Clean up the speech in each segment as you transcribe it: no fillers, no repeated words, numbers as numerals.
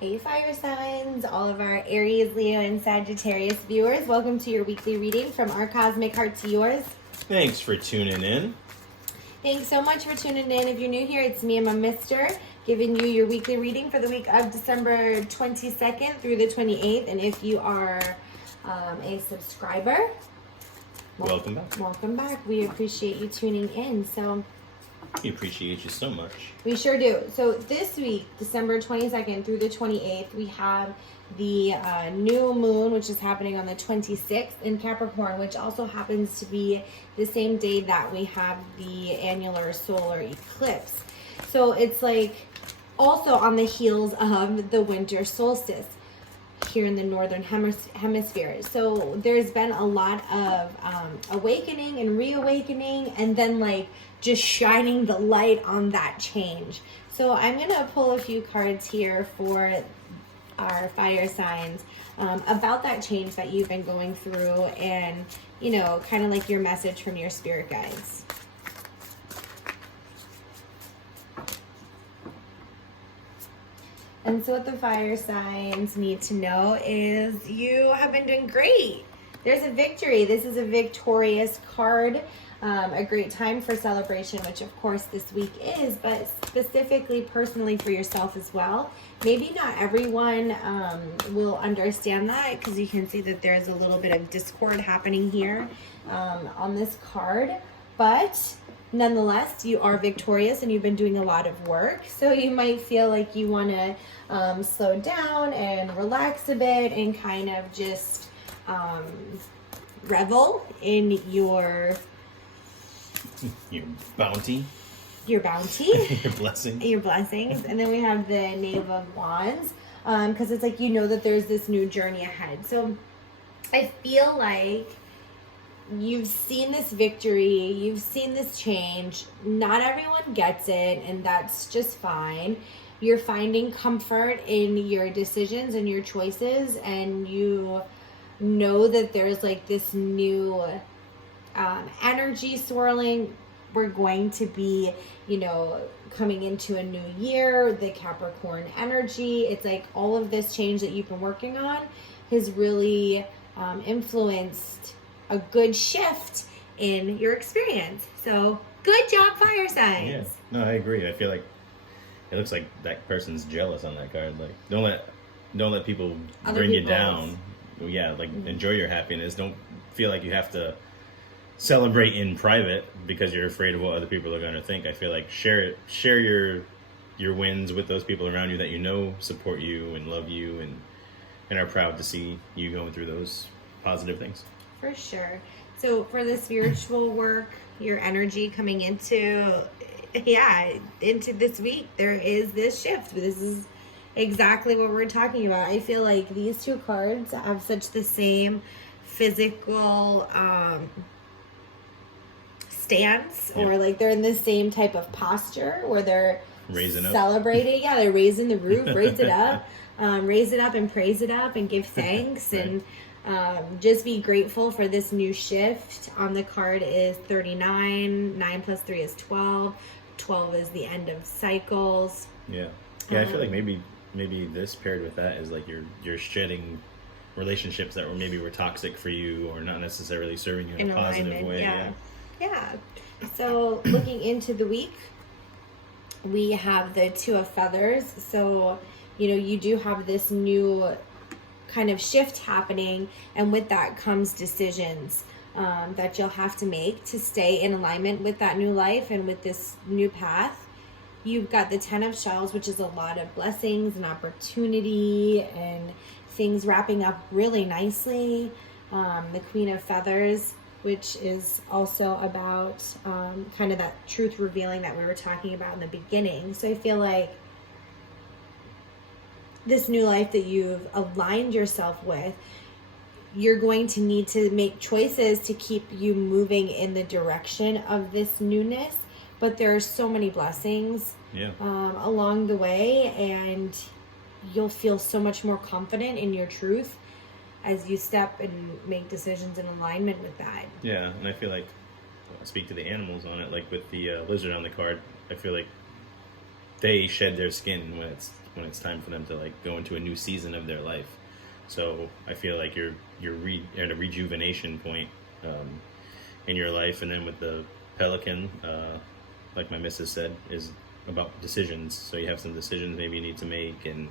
Hey fire signs, all of our Aries, Leo, and Sagittarius viewers, welcome to your weekly reading from our cosmic heart to yours. Thanks for tuning in. Thanks so much for tuning in. If you're new here, it's me, I'm a Mister, giving you your weekly reading for the week of December 22nd through the 28th. And if you are a subscriber, Welcome back. Welcome back. We appreciate you tuning in. So We appreciate you so much. we sure do. So this week, December 22nd through the 28th, we have the new moon, which is happening on the 26th in Capricorn, which also happens to be the same day that we have the annular solar eclipse. So it's like also on the heels of the winter solstice here in the northern hemisphere. So there's been a lot of awakening and reawakening, and then like just shining the light on that change. So I'm gonna pull a few cards here for our fire signs about that change that you've been going through, and you know, kind of like your message from your spirit guides. And so what the fire signs need to know is you have been doing great. There's a victory. This is a victorious card. A great time for celebration, which of course this week is, but specifically personally for yourself as well. Maybe not everyone will understand that, because you can see that there's a little bit of discord happening here on this card, but nonetheless, you are victorious and you've been doing a lot of work. So you might feel like you want to slow down and relax a bit and kind of just revel in your bounty. Your bounty. Your blessing. Your blessings. And then we have the Knave of Wands, because it's like, you know that there's this new journey ahead. So I feel like you've seen this victory, you've seen this change. Not everyone gets it, and that's just fine. You're finding comfort in your decisions and your choices, and you know that there's like this new energy swirling. We're going to be, you know, coming into a new year, the Capricorn energy. It's like all of this change that you've been working on has really influenced a good shift in your experience. So good job, fire signs. Yeah, no, I agree. I feel like it looks like that person's jealous on that card. Like, don't let people bring you down. Yeah, like enjoy your happiness. Don't feel like you have to celebrate in private because you're afraid of what other people are going to think. I feel like share your wins with those people around you that you know support you and love you and are proud to see you going through those positive things. For sure. So for the spiritual work, your energy coming into this week, there is this shift. This is exactly what we're talking about. I feel like these two cards have such the same physical stance, or like they're in the same type of posture where they're raising up, celebrating. Yeah, they're raising the roof, raise it up and praise it up and give thanks. Right. And just be grateful for this new shift. On the card is 39. 9 plus 3 is 12. 12 is the end of cycles. Yeah. I feel like maybe this paired with that is like you're shedding relationships that were toxic for you or not necessarily serving you in a positive way. Yeah. So looking into the week, we have the Two of Feathers. So, you know, you do have this new kind of shift happening, and with that comes decisions that you'll have to make to stay in alignment with that new life and with this new path. You've got the Ten of Shells, which is a lot of blessings and opportunity and things wrapping up really nicely. The Queen of Feathers, which is also about kind of that truth revealing that we were talking about in the beginning. So I feel like this new life that you've aligned yourself with, you're going to need to make choices to keep you moving in the direction of this newness. But there are so many blessings along the way, and you'll feel so much more confident in your truth as you step and make decisions in alignment with that. Yeah, and I feel like, I'll speak to the animals on it, like with the lizard on the card, I feel like they shed their skin when it's time for them to like go into a new season of their life. So I feel like you're at a rejuvenation point in your life. And then with the Pelican, like my missus said, is about decisions. So you have some decisions maybe you need to make, and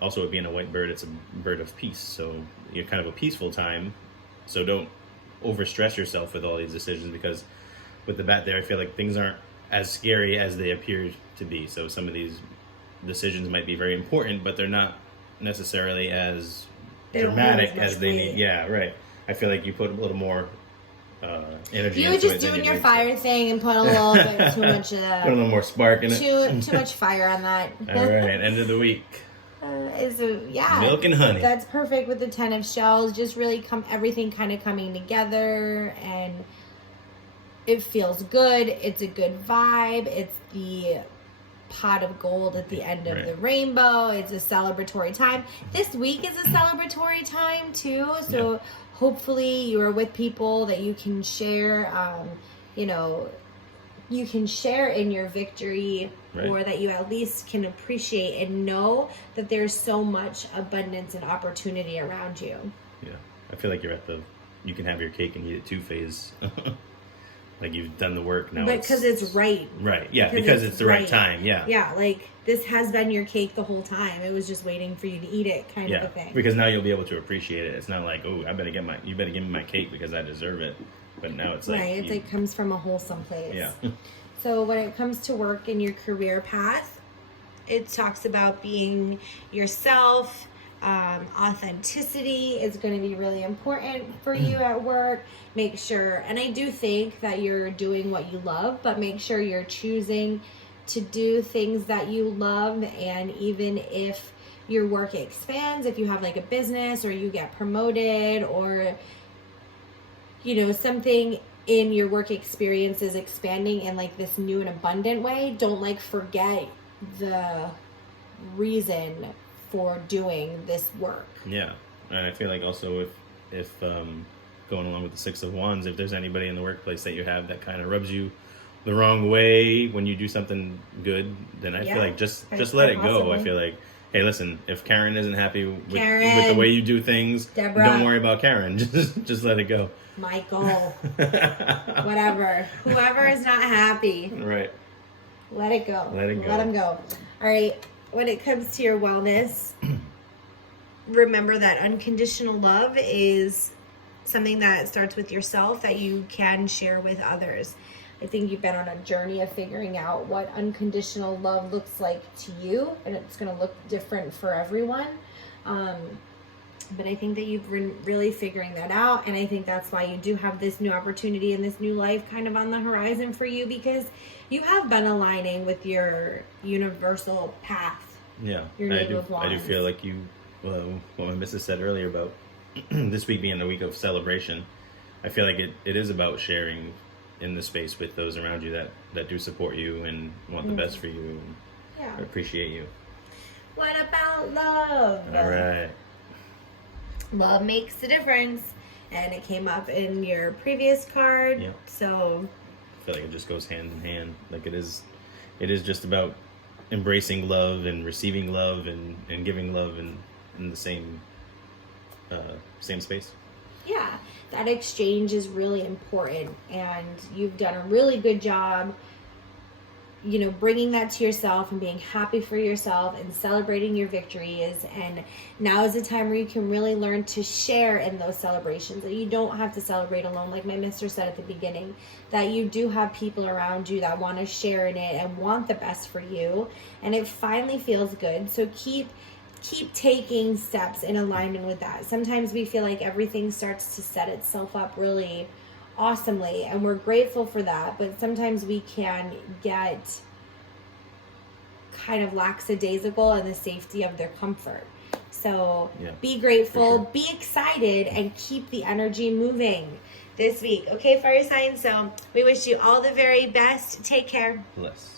also it being a white bird, it's a bird of peace. So you're kind of a peaceful time. So don't overstress yourself with all these decisions, because with the bat there, I feel like things aren't as scary as they appear to be. So some of these decisions might be very important, but they're not necessarily as dramatic as they need. Yeah, right. I feel like you put a little more energy. You were just doing your fire thing and put a little bit too much. Put a little more spark in it. Too much fire on that. All right, end of the week. Milk and honey. That's perfect with the 10 of shells. Just really everything kind of coming together, and it feels good. It's a good vibe. It's the pot of gold at the end of the rainbow. It's a celebratory time. This week is a celebratory time too. So hopefully you are with people that you can share, you can share in your victory, or that you at least can appreciate and know that there's so much abundance and opportunity around you. Yeah. I feel like you're you can have your cake and eat it too phase. Like you've done the work now. But because it's right. Right. Yeah. Because it's the right time. Yeah. Yeah. Like this has been your cake the whole time. It was just waiting for you to eat it, kind of a thing. Because now you'll be able to appreciate it. It's not like, oh, you better give me my cake because I deserve it. But now it's like it's like comes from a wholesome place. Yeah. So when it comes to work in your career path, it talks about being yourself. Authenticity is going to be really important for you at work. Make sure, and I do think that you're doing what you love, but make sure you're choosing to do things that you love. And even if your work expands, if you have like a business or you get promoted, or something in your work experience is expanding in like this new and abundant way, don't like forget the reason for doing this work. Yeah. And I feel like also if going along with the 6 of Wands, if there's anybody in the workplace that you have that kind of rubs you the wrong way when you do something good, then I feel like just let it go. I feel like, hey, listen, if Karen isn't happy with the way you do things, Deborah, don't worry about Karen. Just let it go. Michael, whatever. Whoever is not happy. Right. Let it go. Let it go. Let them go. All right. When it comes to your wellness, remember that unconditional love is something that starts with yourself that you can share with others. I think you've been on a journey of figuring out what unconditional love looks like to you, and it's going to look different for everyone. But I think that you've been really figuring that out, and I think that's why you do have this new opportunity and this new life kind of on the horizon for you, because you have been aligning with your universal path. Yeah, I do feel like what my missus said earlier about this week being a week of celebration. I feel like it is about sharing in the space with those around you that do support you and want the best for you and appreciate you. What about love? All right. Love makes the difference, and it came up in your previous card. Yeah. So I feel like it just goes hand in hand. Like it is just about embracing love and receiving love and giving love in the same space. Yeah, that exchange is really important, and you've done a really good job, bringing that to yourself and being happy for yourself and celebrating your victories. And now is the time where you can really learn to share in those celebrations, that you don't have to celebrate alone. Like my mister said at the beginning, that you do have people around you that want to share in it and want the best for you, and it finally feels good. So keep taking steps in alignment with that. Sometimes we feel like everything starts to set itself up really awesomely, and we're grateful for that, but sometimes we can get kind of lackadaisical in the safety of their comfort. So be grateful, be excited, and keep the energy moving this week. Okay, fire signs, so we wish you all the very best. Take care. Bless.